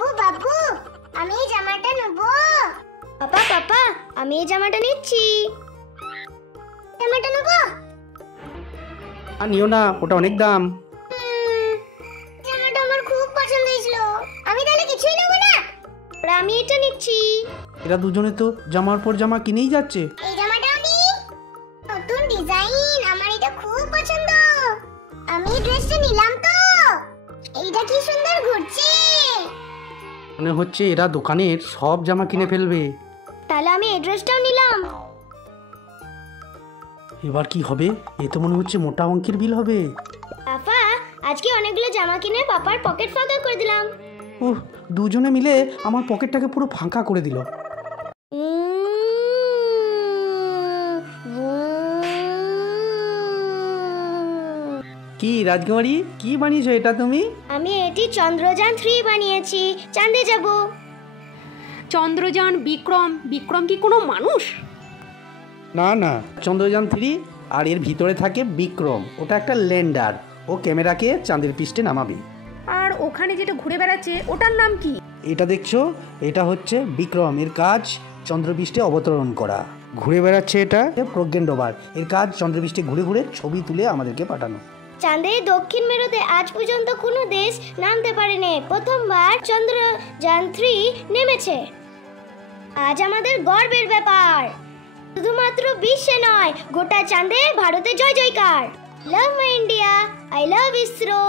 বাবু, আমি এই জামাটা নেব। পাপা পাপা, আমি এই জামাটা নিচ্ছি। জামাটা নেব? আর নিও না, ওটা অনেক দাম। জামাটা আমার খুব পছন্দ হয়েছিল, আমি তাহলে কিছুই নেব না। আমি এটা নিচ্ছি। এরা দুজনে তো জামার পর জামা কিনেই যাচ্ছে। এই জামাটাও নি, নতুন ডিজাইন, আমার এটা খুব পছন্দ। আমি ড্রেসটা নিলাম তো, এইটা কি সুন্দর ঘুরছে। মনে হচ্ছে এরা দোকানের সব জামা কিনে ফেলবে। তাহলে আমি এই ড্রেসটাও নিলাম। এবার কি হবে? এ তো মনে হচ্ছে মোটা অঙ্কের বিল হবে। পাপা, আজকে অনেকগুলো জামা কিনে পাপার পকেট ফাঁকা করে দিলাম। ওহ, দুজনে মিলে আমার পকেটটাকে পুরো ফাঁকা করে দিল। কি রাজকুমারী, কি বানিয়েছো এটা তুমি? আমি এটি চন্দ্রযান 3 বানিয়েছি, চাঁদে যাব। চন্দ্রযান বিক্রম, বিক্রম কি কোনো মানুষ? না না, চন্দ্রযান 3 আর এর ভিতরে থাকে বিক্রম, ওটা একটা ল্যান্ডার। ও ক্যামেরাকে চাঁদের পৃষ্ঠে নামাবে। আর ওখানে যেটা ঘুরে বেড়াচ্ছে ওটার নাম কি? এটা দেখছো, এটা হচ্ছে বিক্রম, এর কাজ চন্দ্রপৃষ্ঠে অবতরণ করা। ঘুরে বেড়াচ্ছে এটা প্রজ্ঞান রোভার, এর কাজ চন্দ্রপৃষ্ঠে ঘুরে ঘুরে ছবি তুলে আমাদেরকে পাঠানো। চাঁদের দক্ষিণ মেরুতে আজ পর্যন্ত কোনো দেশ নামতে পারেনি, প্রথমবার চন্দ্রযান 3 নেমেছে। আজ আমাদের গর্বের ব্যাপার, শুধুমাত্র বিশ্বে নয়, গোটা চাঁদে ভারতে জয় জয়কার। Love my India, I love ISRO.